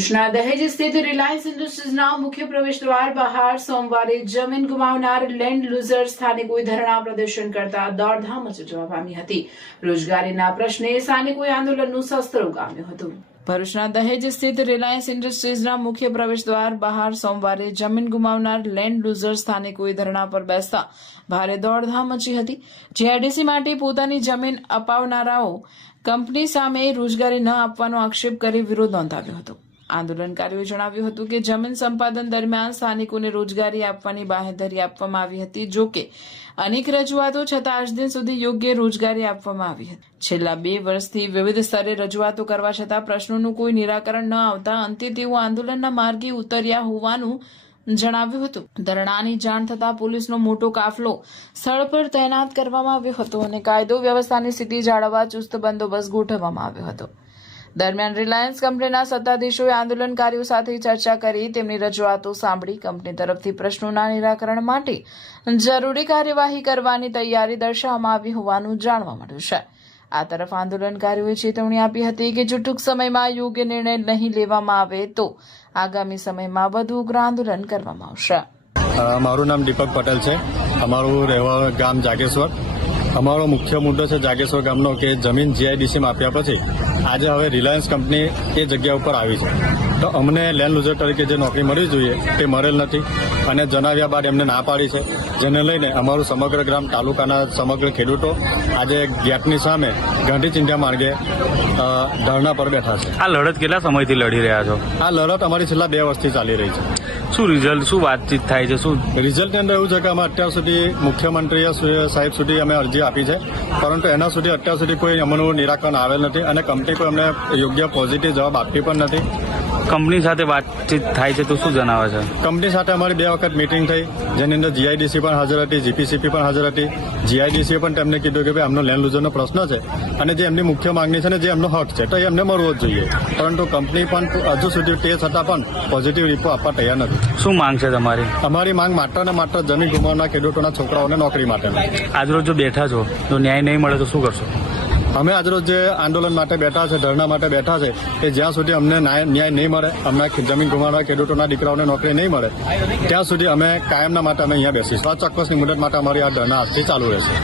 ભરૂચના દહેજ સ્થિત રિલાયન્સ ઇન્ડસ્ટ્રીઝના મુખ્ય પ્રવેશદ્વાર બહાર સોમવારે જમીન ગુમાવનાર લેન્ડ લૂઝર સ્થાનિકોએ ધરણા પ્રદર્શન કરતા દોડધામ મચવા પામી હતી. રોજગારીના પ્રશ્ને સ્થાનિકોએ આંદોલનનું શસ્ત્ર ઉગામ્યું હતું. ભરૂચના દહેજ સ્થિત રિલાયન્સ ઇન્ડસ્ટ્રીઝના મુખ્ય પ્રવેશદ્વાર બહાર સોમવારે જમીન ગુમાવનાર લેન્ડ લૂઝર સ્થાનિકોએ ધરણા પર બેસતા ભારે દોડધામ મચી હતી. જીઆઈડીસી માટે પોતાની જમીન અપાવનારાઓ કંપની સામે રોજગારી ન આપવાનો આક્ષેપ કરી વિરોધ નોંધાવ્યો હતો. આંદોલનકારીઓએ જણાવ્યું હતું કે જમીન સંપાદન દરમિયાન સ્થાનિકોને રોજગારી આપવાની બાંહેધરી આપવામાં આવી હતી. જો કે અનેક રજૂઆતો છતાં આજ દિન સુધી યોગ્ય રોજગારી આપવામાં આવી હતી. છેલ્લા 2 વર્ષથી વિવિધ સ્તરે રજૂઆતો કરવા છતાં પ્રશ્નોનું કોઈ નિરાકરણ ન આવતા અંતે તેઓ આંદોલનના માર્ગે ઉતર્યા હોવાનું જણાવ્યું હતું. ધરણાની જાણ થતાં પોલીસનો મોટો કાફલો સ્થળ પર તૈનાત કરવામાં આવ્યો હતો અને કાયદો વ્યવસ્થાની સ્થિતિ જાળવવા ચુસ્ત બંદોબસ્ત ગોઠવવામાં આવ્યો હતો. દરમિયાન રિલાયન્સ કંપનીના સત્તાધીશોએ આંદોલનકારીઓ સાથે ચર્ચા કરી તેમની રજૂઆતો સાંભળી કંપની તરફથી પ્રશ્નોના નિરાકરણ માટે જરૂરી કાર્યવાહી કરવાની તૈયારી દર્શાવવામાં આવી હોવાનું જાણવા મળ્યું છે. આ તરફ આંદોલનકારીઓએ ચેતવણી આપી હતી કે જો ટૂંક સમયમાં યોગ્ય નિર્ણય નહીં લેવામાં આવે તો આગામી સમયમાં વધુ ઉગ્ર આંદોલન કરવામાં આવશે. મારું નામ દીપક પટેલ છે. અમારું રહેવા ગામ જાગેશ્વર. અમારો મુખ્ય મુદ્દો છે જાગેશ્વર ગામનો કે જમીન જીઆઈડીસીમાં આપ્યા પછી આજે હવે રિલાયન્સ કંપની એ જગ્યા ઉપર આવી છે. તો અમને લેન્ડ લૂઝર તરીકે જે નોકરી મળવી જોઈએ તે મળેલ નથી અને જણાવ્યા બાદ એમને ના પાડી છે, જેને લઈને અમારું સમગ્ર ગ્રામ તાલુકાના સમગ્ર ખેડૂતો આજે ગેટની સામે ગાંધી ચિંધ્યા માર્ગે ધરણા પર બેઠા છે. આ લડત કેટલા સમયથી લડી રહ્યા છો? આ લડત અમારી છેલ્લા 2 વર્ષથી ચાલી રહી છે. શું રિઝલ્ટ, શું વાતચીત થાય છે? શું રિઝલ્ટની અંદર એવું છે કે અમે અત્યાર સુધી મુખ્યમંત્રી સાહેબ સુધી અમે અરજી આપી છે, પરંતુ એના સુધી અત્યાર સુધી કોઈ અમનું નિરાકરણ આવેલ નથી અને કંપની કોઈ અમને યોગ્ય પોઝિટિવ જવાબ આપતી પણ નથી. કંપની સાથે વાતચીત થાય છે તો શું જણાવે છે? કંપની સાથે અમારી 2 વખત મિટિંગ થઈ, જેની અંદર જીઆઈડીસી પણ હાજર હતી, જીપીસીપી પણ હાજર હતી. જીઆઈડીસીએ પણ તેમને કીધું કે ભાઈ આમનો લેન્ડ લૂઝરનો પ્રશ્ન છે અને જે એમની મુખ્ય માંગણી છે ને જે એમનો હક છે તો એ એમને મળવો જ જોઈએ, પરંતુ કંપની પણ હજુ સુધી તે છતાં પણ પોઝિટિવ રિપોર્ટ આપવા તૈયાર નથી. શું માંગ છે તમારી? અમારી માંગ માત્ર ને માત્ર જમીન ગુમાવનાર ખેડૂતોના છોકરાઓને નોકરી માટે. આજરોજ જો બેઠા છો તો ન્યાય નહીં મળે તો શું કરશો? અમે આજરોજ જે આંદોલન માટે બેઠા છે, ધરણા માટે બેઠા છે, એ જ્યાં સુધી અમને ન્યાય નહીં મળે, અમને જમીન ગુમાવનાર ખેડૂતોના દીકરાઓને નોકરી નહીં મળે ત્યાં સુધી અમે કાયમના માટે અમે અહીંયા બેસીશું. આ ચોક્કસની મુદત માટે અમારી આ ધરણા આજથી ચાલુ રહેશે.